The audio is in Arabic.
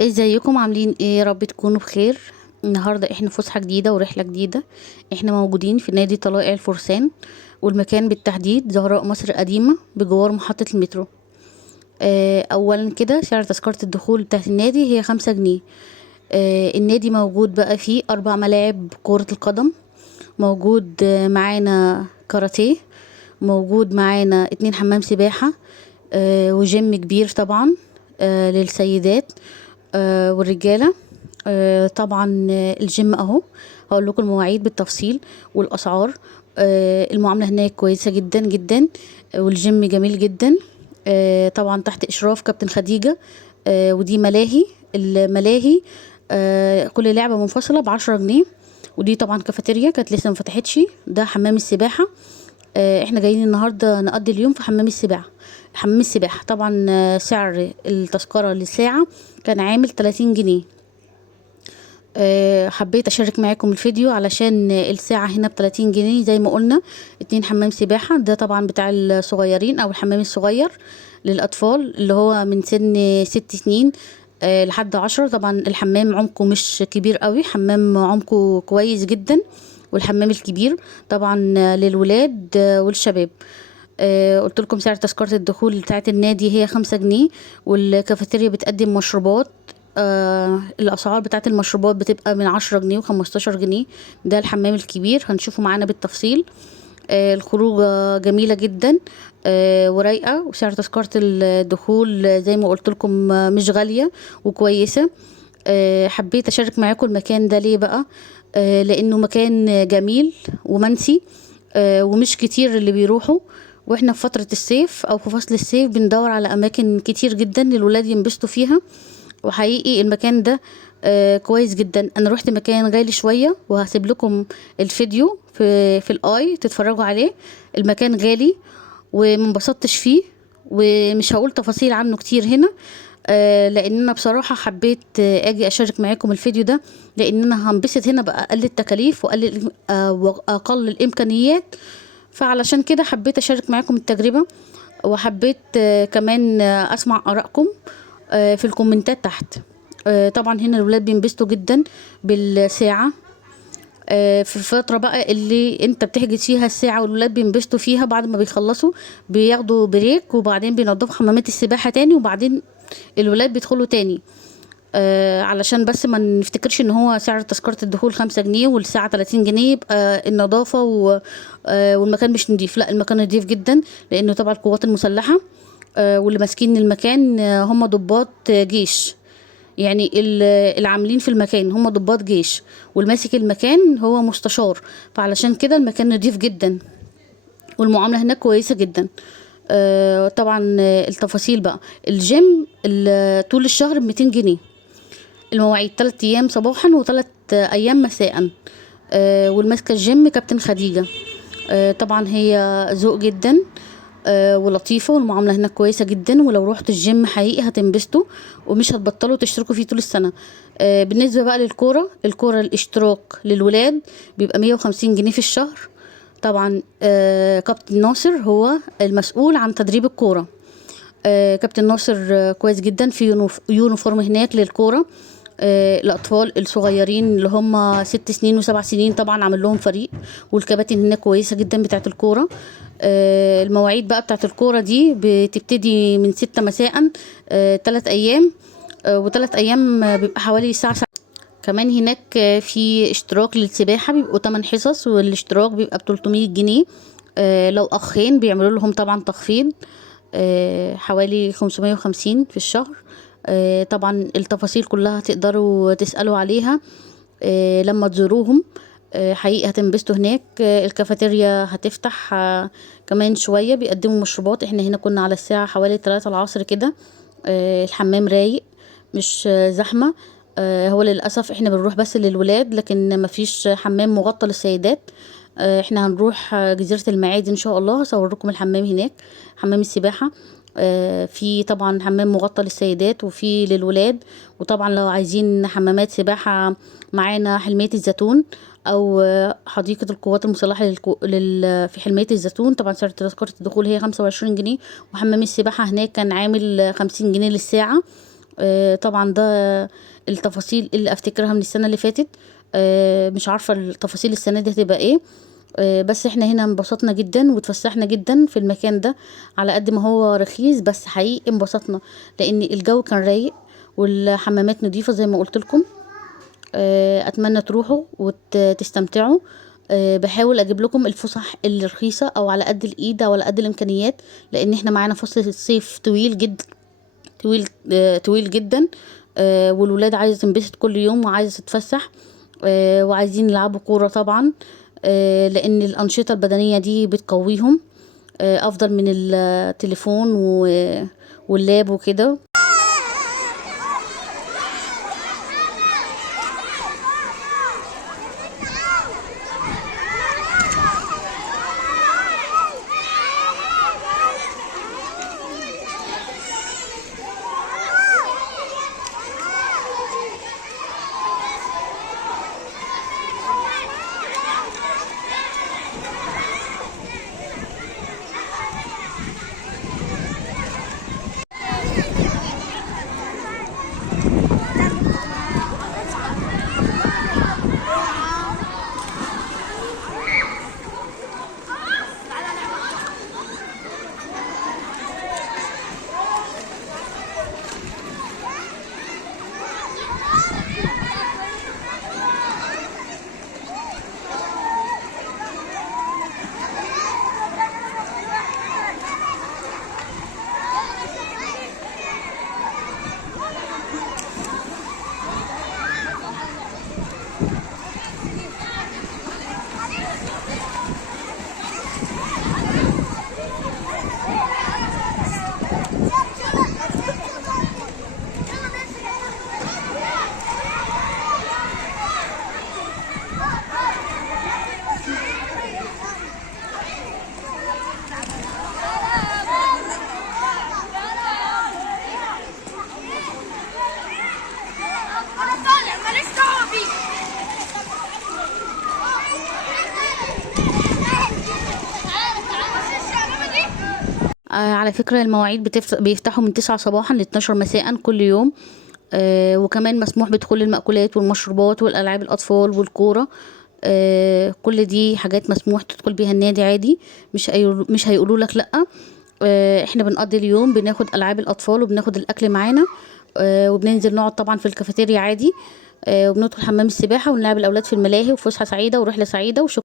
ازيكم عاملين ايه؟ يا رب تكونوا بخير. النهارده احنا فسحه جديده ورحله جديده. احنا موجودين في نادي طلائع الفرسان، والمكان بالتحديد زهراء مصر القديمه بجوار محطه المترو. اولا كده سعر تذكره الدخول بتاعت النادي هي 5 جنيه. النادي موجود بقى فيه 4 ملاعب كره القدم، موجود معانا كاراتيه، موجود معانا 2 حمام سباحه، وجيم كبير طبعا للسيدات والرجاله. طبعا الجيم اهو. هقول لكم المواعيد بالتفصيل والاسعار. المعامله هناك كويسه جدا جدا، والجيم جميل جدا. طبعا تحت اشراف كابتن خديجه. ودي ملاهي. الملاهي كل لعبه منفصله ب10 جنيه. ودي طبعا كافيتيريا كانت لسه مفتحتش. ده حمام السباحه. احنا جايين النهارده نقضي اليوم في حمام السباحه. حمام السباحه طبعا سعر التذكره للساعه كان عامل 30 جنيه. حبيت اشارك معاكم الفيديو علشان الساعة هنا ب30 جنيه زي ما قلنا. 2 حمام سباحة، ده طبعا بتاع الصغيرين او الحمام الصغير للاطفال اللي هو من سن 6 سنين لحد 10. طبعا الحمام عمقه مش كبير قوي، حمام عمقه كويس جدا. والحمام الكبير طبعا للولاد والشباب. قلت لكم سعر تذكرة الدخول بتاعت النادي هي 5 جنيه. والكافيتيريا بتقدم مشروبات. الأسعار بتاعت المشروبات بتبقى من 10 جنيه و15 جنيه. ده الحمام الكبير هنشوفه معانا بالتفصيل. الخروجة جميلة جدا ورايقة. وسعر تذكرة الدخول زي ما قلت لكم مش غالية وكويسة. حبيت أشارك معاكم المكان ده ليه بقى؟ لأنه مكان جميل ومنسي، ومش كتير اللي بيروحوا. واحنا في فترة الصيف او في فصل الصيف بندور على اماكن كتير جدا للولاد ينبسطوا فيها. وحقيقي المكان ده كويس جدا. انا روحت مكان غالي شوية وهسيب لكم الفيديو في الاي تتفرجوا عليه. المكان غالي ومنبسطتش فيه، ومش هقول تفاصيل عنه كتير هنا. لان انا بصراحة حبيت اجي اشارك معاكم الفيديو ده، لان انا هنبسط هنا باقل التكاليف واقل الامكانيات. فعلشان كده حبيت اشارك معاكم التجربة. وحبيت كمان اسمع ارائكم في الكومنتات تحت. طبعا هنا الولاد بينبسطوا جدا بالساعة. في الفترة بقى اللي انت بتحجز فيها الساعة والولاد بينبسطوا فيها، بعد ما بيخلصوا بياخدوا بريك وبعدين بينضفوا حمامات السباحة تاني، وبعدين الولاد بيدخلوا تاني. علشان بس ما نفتكرش ان هو سعر تذكرة الدخول 5 جنيه والساعة 30 جنيه يبقى النظافة والمكان مش نضيف. لا، المكان نضيف جدا، لانه طبعا القوات المسلحة واللي ماسكين المكان هم ضباط جيش. يعني العاملين في المكان هم ضباط جيش، والماسك المكان هو مستشار. فعلشان كده المكان نضيف جدا، والمعاملة هناك كويسة جدا. طبعا التفاصيل بقى. الجيم طول الشهر ب200 جنيه. المواعيد 3 أيام صباحا و3 أيام مساء. والماسكة الجيم كابتن خديجة. طبعا هي ذوق جدا ولطيفة، والمعاملة هناك كويسة جدا. ولو روحت الجيم حقيقي هتنبسطوا ومش هتبطلوا تشتركوا فيه طول السنة. بالنسبة بقى الكورة الاشتراك للولاد بيبقى 150 جنيه في الشهر. طبعا كابتن ناصر هو المسؤول عن تدريب الكورة. كابتن ناصر كويس جدا. في يونيفورم هناك للكورة. الأطفال الصغيرين اللي هم 6 سنين و7 سنين طبعا عامل لهم فريق. والكباتن هناك كويسة جدا بتاعت الكورة. المواعيد بقى بتاعت الكورة دي بتبتدي من 6 مساء 3 أيام. و3 أيام بيبقى حوالي ساعة. كمان هناك في اشتراك للسباحة بيبقوا 8 حصص، والاشتراك بيبقى ب300 جنيه. لو أخين بيعملوا لهم طبعا تخفيض حوالي 550 في الشهر. طبعا التفاصيل كلها تقدروا تسألوا عليها لما تزوروهم. حقيقي هتنبسطوا هناك. الكافيتيريا هتفتح كمان شوية، بيقدموا مشروبات. احنا هنا كنا على الساعة حوالي 3 العصر كده. الحمام رايق، مش زحمة. هو للأسف احنا بنروح بس للولاد، لكن مفيش حمام مغطى للسيدات. احنا هنروح جزيرة المعادي ان شاء الله، هصور لكم الحمام هناك، حمام السباحة. في طبعا حمام مغطى للسيدات وفي للولاد. وطبعا لو عايزين حمامات سباحة معانا حلمية الزيتون او حديقة القوات المسلحة في حلمية الزيتون. طبعا سعر تذكرة الدخول هي 25 جنيه. وحمام السباحة هناك كان عامل 50 جنيه للساعة. طبعا ده التفاصيل اللي افتكرها من السنة اللي فاتت. مش عارفة التفاصيل السنة دي هتبقى ايه. بس احنا هنا انبسطنا جدا واتفسحنا جدا في المكان ده، على قد ما هو رخيص بس حقيقي انبسطنا، لان الجو كان رايق والحمامات نضيفة زي ما قلت لكم. اتمنى تروحوا وتستمتعوا. بحاول اجيب لكم الفسح اللي رخيصة او على قد الايد او على قد الامكانيات، لان احنا معانا فصل الصيف طويل جدا، طويل جدا. والولاد عايزة تنبسط كل يوم وعايزة تتفسح، وعايزين يلعبوا كورة طبعا، لان الانشطة البدنية دي بتقويهم افضل من التليفون واللاب وكده. على فكرة المواعيد بيفتحوا من 9 صباحا ل 12 مساء كل يوم. وكمان مسموح بدخول المأكولات والمشروبات والألعاب الأطفال والكورة. كل دي حاجات مسموح تدخل بيها النادي عادي، مش هيقولوا لك لأ. احنا بنقضي اليوم بناخد ألعاب الأطفال وبناخد الأكل معانا، وبننزل نقعد طبعا في الكافيتيريا عادي، وبندخل حمام السباحة ونلعب الأولاد في الملاهي، وفسحة سعيدة ورحلة سعيدة. وشكرا.